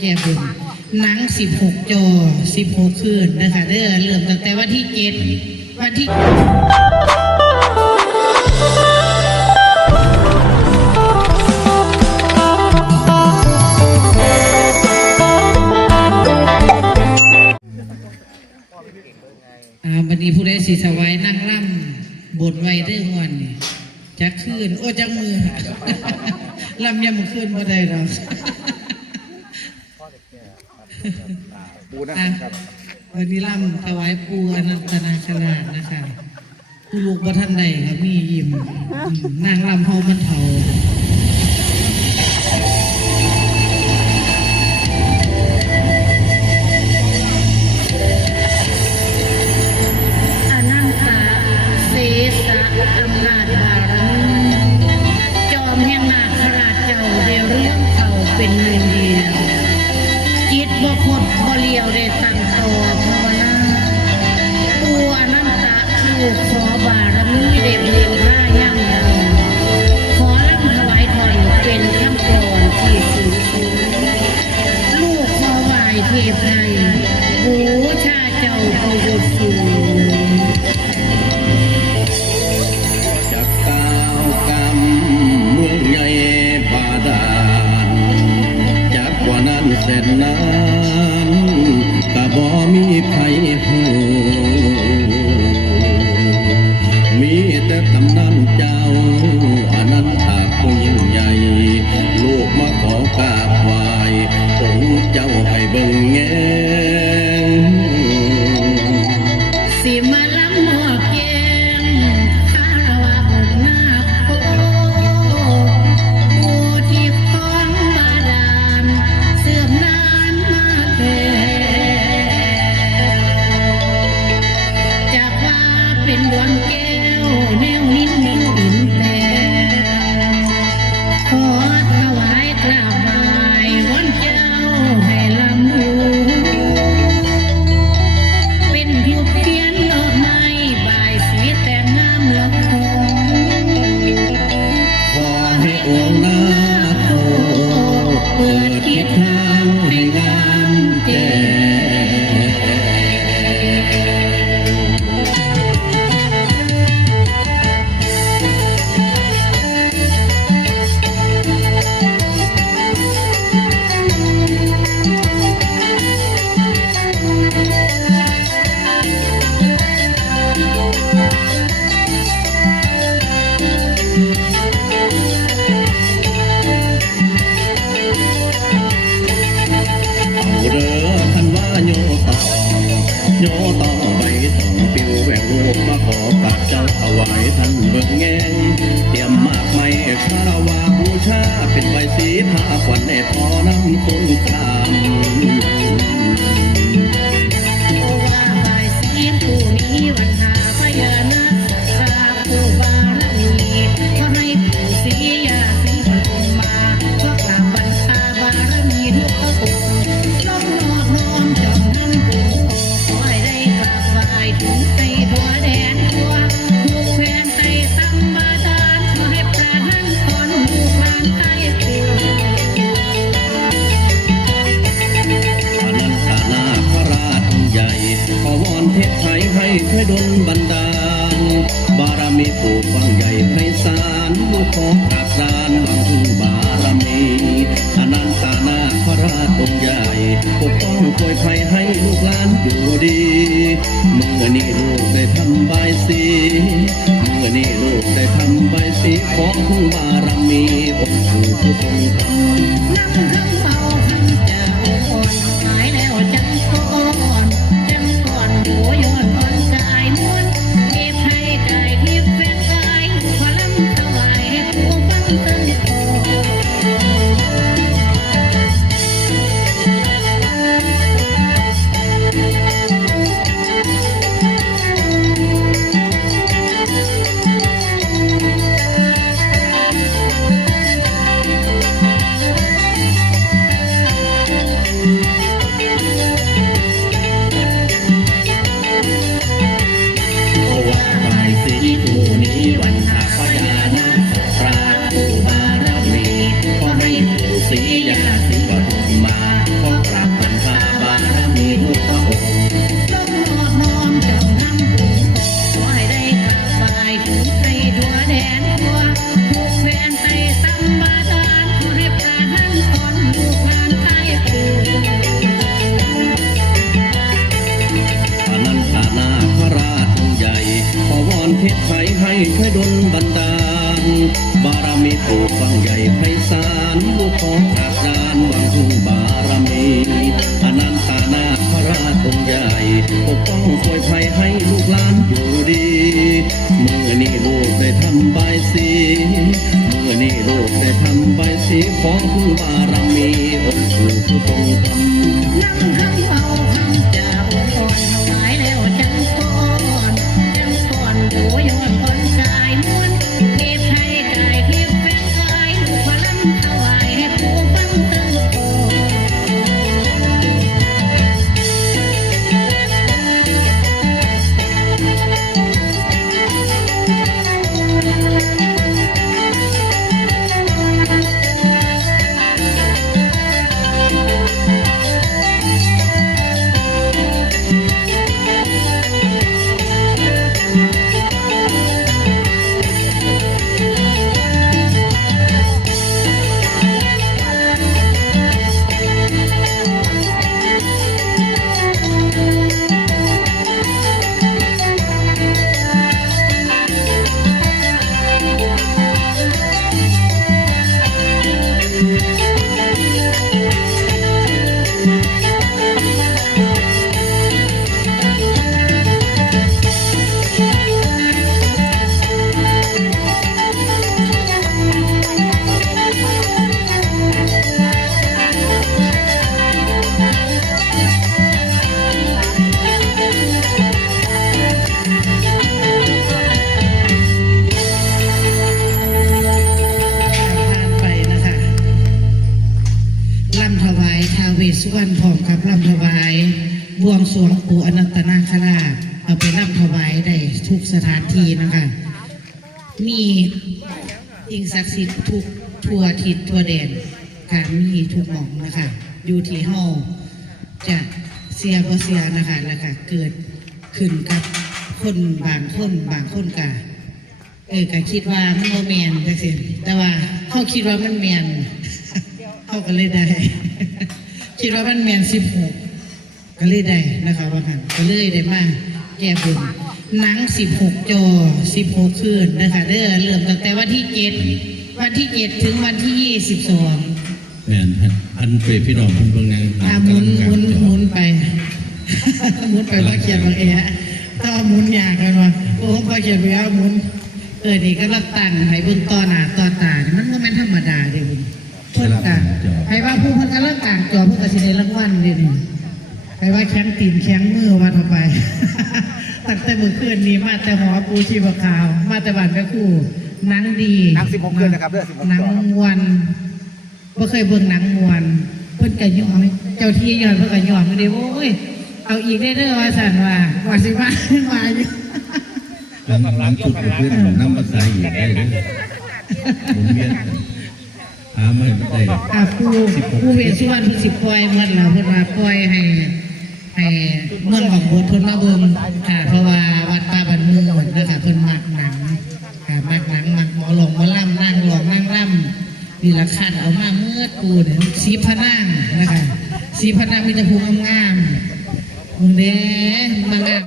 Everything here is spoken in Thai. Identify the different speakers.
Speaker 1: แก่บุหนังสิบหกจอสิบหกคืนนะคะเด้อเริ่มตั้งแต่วันที่เจ็ดวันที่วันนี้ผู้ได้สีสวายนั่งร่ำบนไว้ได้วันจักคืน โอ้จักมือลำยำคืนบ่ได้หรา
Speaker 2: ปูนะ
Speaker 1: อะ
Speaker 2: ครับ
Speaker 1: วันนี้ร่ำถวายปูอนันตนาคราชนะคะผู้ลูกบ่ท่านใดครับมียิ้มนางร่ำเฮามันเถา
Speaker 3: พาควันแน่พอน้ำคงตา ปกป้องคอยภัย
Speaker 2: ให้ลูกหลานอยู่ดีเมื่
Speaker 3: อนี้ลูกได้ทำบายสี
Speaker 2: เมื่อนี้ลูกได้ทำ
Speaker 3: บายสีขอผู้บารมีองค์ผู้ทรงธร
Speaker 2: รม บันดาล บารมีผู้ฟังใหญ่ไพศาลลูกของอาจารย์วังทุ่งบารมีอนันตานาคราชองค์ใหญ่ ปกป้องคอยภัยให้ลูกหลานอยู่ดี เมื่อนี้ลูกได้ทำใบสีเมื่อนี้ลูกได้ทำใบสีของคุ
Speaker 1: ณบารมีองค์ปู่ผู้ทรงธรรม
Speaker 3: สุว
Speaker 2: รรณพร้อมกับลำถวายบวงสรวงปู่อนันตนาคราชเอาไปลำถวายได้ทุกสถานที่นะคะมีสิ่งศักดิ์สิทธิ์ทุกทั่วทิศทั่วแดนการมีทุกหม่องนะคะ อยู่ที่เฮาจะเสียบ่เสียนะคะแล้วก็เกิดขึ้นกับคนบางคนบางคนกะเออก็คิดว่ามันโมแมนจังสิแต่ว่าเขาคิดว่ามันแมนเขาก็เลยได้ คิดว่ามันแมนสิบหกก็เลยได้นะคะว่ากันก็เลยได้มาแก้บนหนังสิบหกจอสิบหกคืนนะคะเด้อเริ่มตั้งแต่วันที่เจ็ดวันที่เจ็ดถึงวันที่ยี่สิบสอง
Speaker 4: แม่นอันเปรพี่น้องเพิ่นเบิ่งแนง
Speaker 2: อ่าหมุนหมุนหมุนไปหมุนไปว่าเขียนว่าเอะถ้าหมุนยากกันว่าโอ้พอเขียนไปว่าหมุนเออนี่ก็รับตังค์ให้เบิ่งต่อหน้าต่อตานี่มันก็ไม่นธรรมดาเด้บุญ เพิ่นกะให้ว่าผู้เพิ่นกำลังกลางจอเพิ่นก็สิได้รางวัลเด้นี่ให้ว่าแข้งตีนแข้งมือว่าต่อไปตั้งแต่เมื่อคืนนี้มาแต่หอปูชีพขาว มาแต่บ้านพระครูหนังดี
Speaker 5: หนัง16คืนนะครับเด้อ16
Speaker 2: หนังมวนบ่เคยเบิ่งหนังมวน เพิ่นก็ยอมเจ้าที่ยอมเพิ่นก็ยอมเด้โอ้ยเอาอีกได้เด้อว่าซั่นว่าว่าสิมามาอยู่
Speaker 4: หลังหลังชุดกับเพื่อนของน้ำภาษาอีกได้เลยหมุนเวียนกัน หามาให้มันได้
Speaker 2: อ่าผู้ผู้เวสสุวรรณเพิ่นสิปล่อยเมื่อเราเพิ่นว่าปล่อยให้ให้เมืองของบทเพิ่นมาเบิ่งค่ะ เพราะว่าวัดป่าบ้านเมืองนะคะเพิ่นมักหนังค่ะมักหนังมักหมอหลงหมอล่ำนั่งหลงนั่งร่ำนี่ละคัดเอามาเมื่อกูเนี่ยสีพนางนะคะสีพนางมีแต่ผู้งามๆมึงเด้มางาม